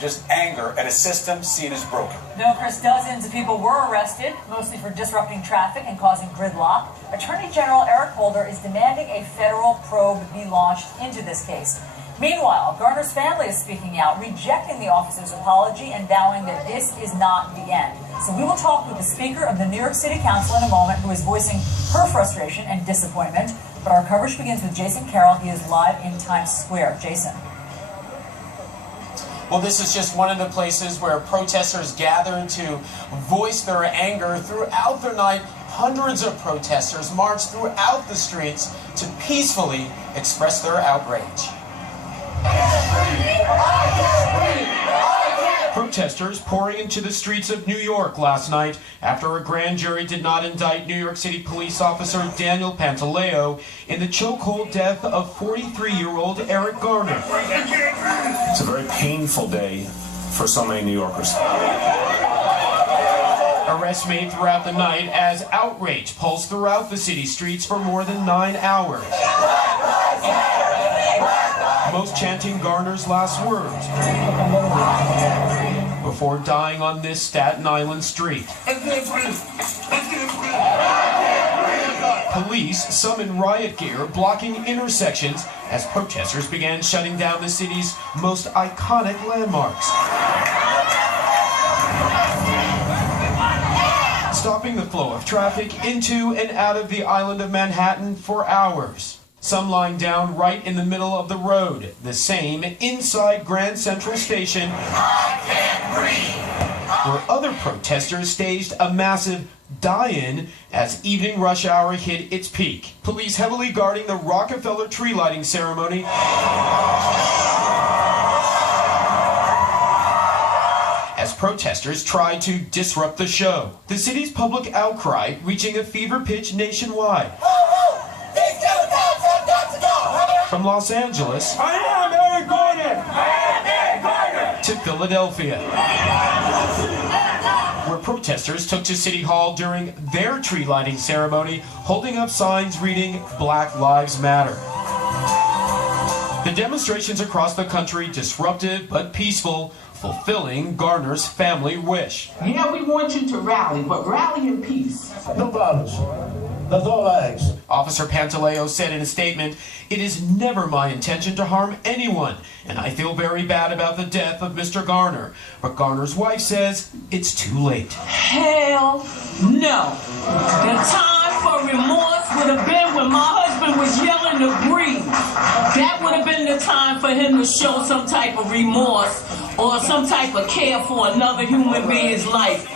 Just anger at a system seen as broken. No, Chris, dozens of people were arrested, mostly for disrupting traffic and causing gridlock. Attorney General Eric Garner is demanding a federal probe be launched into this case. Meanwhile, Garner's family is speaking out, rejecting the officer's apology and vowing that this is not the end. So we will talk with the Speaker of the New York City Council in a moment, who is voicing her frustration and disappointment. But our coverage begins with Jason Carroll. He is live in Times Square. Jason. Well, this is just one of the places where protesters gathered to voice their anger. Throughout the night, hundreds of protesters marched throughout the streets to peacefully express their outrage. Protesters pouring into the streets of New York last night after a grand jury did not indict New York City police officer Daniel Pantaleo in the chokehold death of 43-year-old Eric Garner. It's a very painful day for so many New Yorkers. Arrests made throughout the night as outrage pulsed throughout the city streets for more than 9 hours. Most chanting Garner's last words before dying on this Staten Island street. Police summoned riot gear, blocking intersections as protesters began shutting down the city's most iconic landmarks. Stopping the flow of traffic into and out of the island of Manhattan for hours. Some lying down right in the middle of the road. The same inside Grand Central Station, where other protesters staged a massive die-in as evening rush hour hit its peak. Police heavily guarding the Rockefeller tree lighting ceremony as protesters tried to disrupt the show. The city's public outcry reaching a fever pitch nationwide. From Los Angeles I am Eric Garner. to Philadelphia, where protesters took to City Hall during their tree lighting ceremony, holding up signs reading "Black Lives Matter." The demonstrations across the country disruptive but peaceful, fulfilling Garner's family wish. Yeah, we want you to rally, but rally in peace. No violence. That's all I ask. Officer Pantaleo said in a statement, "It is never my intention to harm anyone, and I feel very bad about the death of Mr. Garner." But Garner's wife says it's too late. Hell no. The time for remorse would have been when my husband was yelling to breathe. That would have been the time for him to show some type of remorse or some type of care for another human being's life.